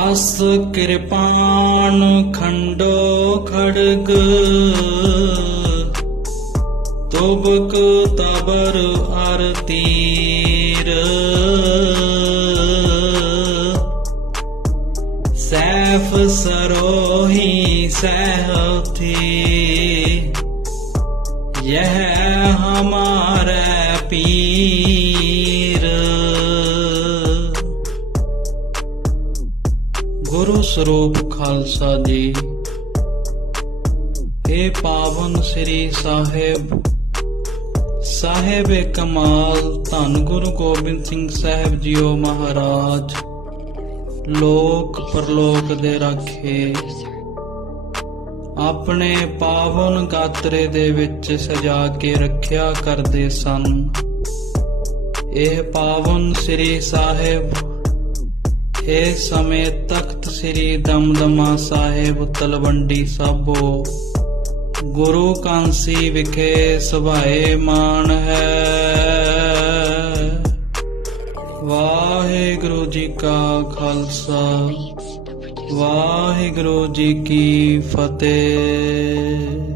ਅਸ ਕਿਰਪਾਨ ਖੰਡੋ ਖੜਗ। ਤੋਬਕ ਤਬਰ ਅਰ ਸੈਫ ਸਰੋਹੀ ਸਹਿਥੀ ਯਹ ਹਮਾਰੇ ਪੀਰ। ਗੁਰੂ ਸਰੂਪ ਖਾਲਸਾ ਜੀ। ਇਹ ਪਾਵਨ ਸ੍ਰੀ ਸਾਹਿਬ ਸਾਹਿਬ ਕਮਾਲ, ਧੰਨ ਗੁਰੂ ਗੋਬਿੰਦ ਸਿੰਘ ਸਾਹਿਬ ਜੀਓ ਮਹਾਰਾਜ। ਲੋਕ ਪਰਲੋਕ ਦੇ ਰਾਖੇ। ਆਪਣੇ ਪਾਵਨ ਗਾਤਰੇ ਦੇ ਵਿੱਚ ਸਜਾ ਕੇ ਰੱਖਿਆ ਕਰਦੇ ਸਨ। ਇਹ ਪਾਵਨ ਸ੍ਰੀ ਸਾਹਿਬ ਇਹ ਸਮੇਂ ਤਖਤ ਸ੍ਰੀ ਦਮਦਮਾ ਸਾਹਿਬ ਤਲਵੰਡੀ ਸਾਬੋ। ਗੁਰੂ ਕਾਂਸੀ ਵਿਖੇ ਸਭਾਏ ਮਾਨ ਹੈ। ਵਾਹਿਗੁਰੂ ਜੀ ਕਾ ਖਾਲਸਾ, ਵਾਹਿਗੁਰੂ ਜੀ ਕੀ ਫਤਿਹ।